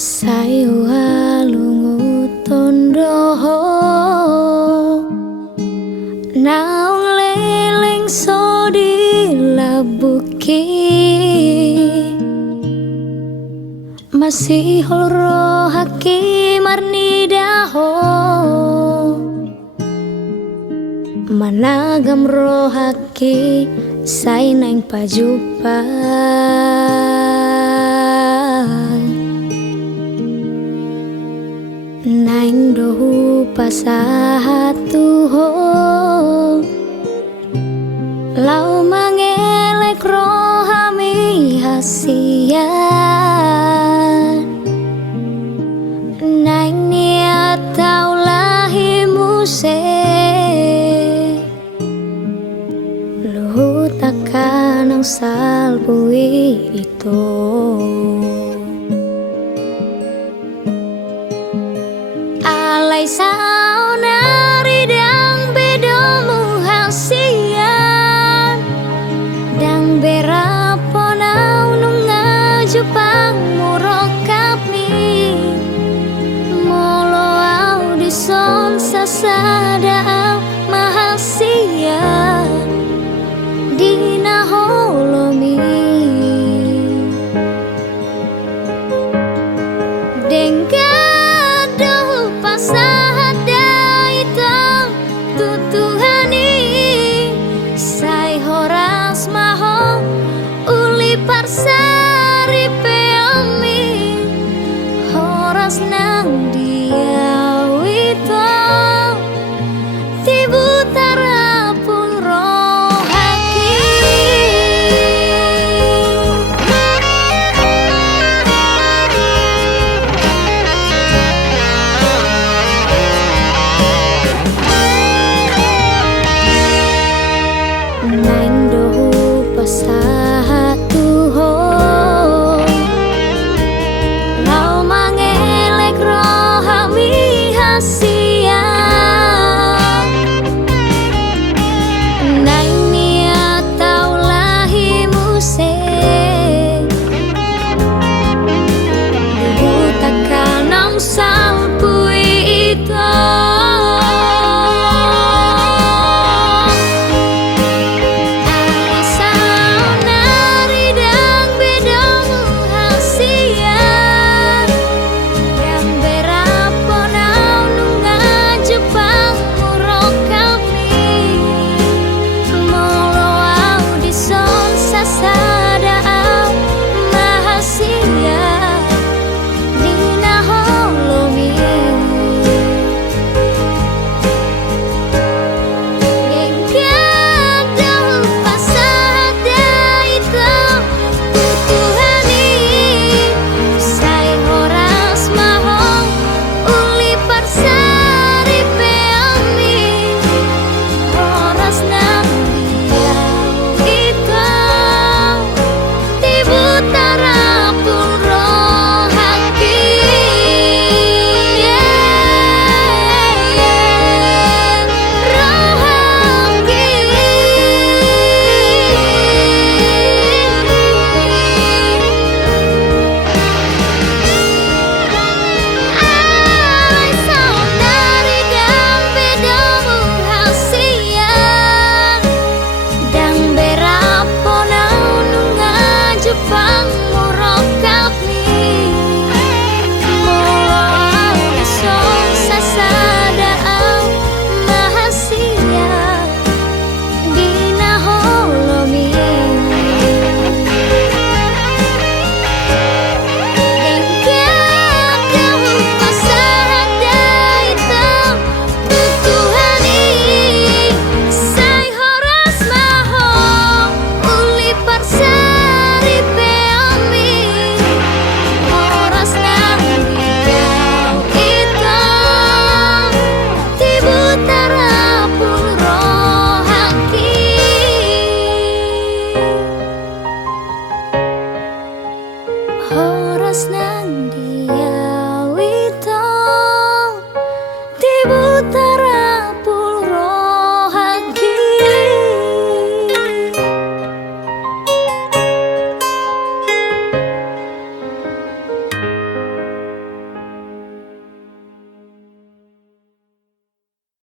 Sayo lungo tondo naung leling so dilabuki masih holo haki marni daho managam rohaki say naing pajupan naing dohu pasahatu ho lau mangelek rohami hasian naing niat tau lahimu se luhut akan ang salbui itu alay sao nari dang bedomu hasian dang berapo nau nunga jupang murokap mi molo au dison sasada au mahasian dina holomi dengka Sari peami horas na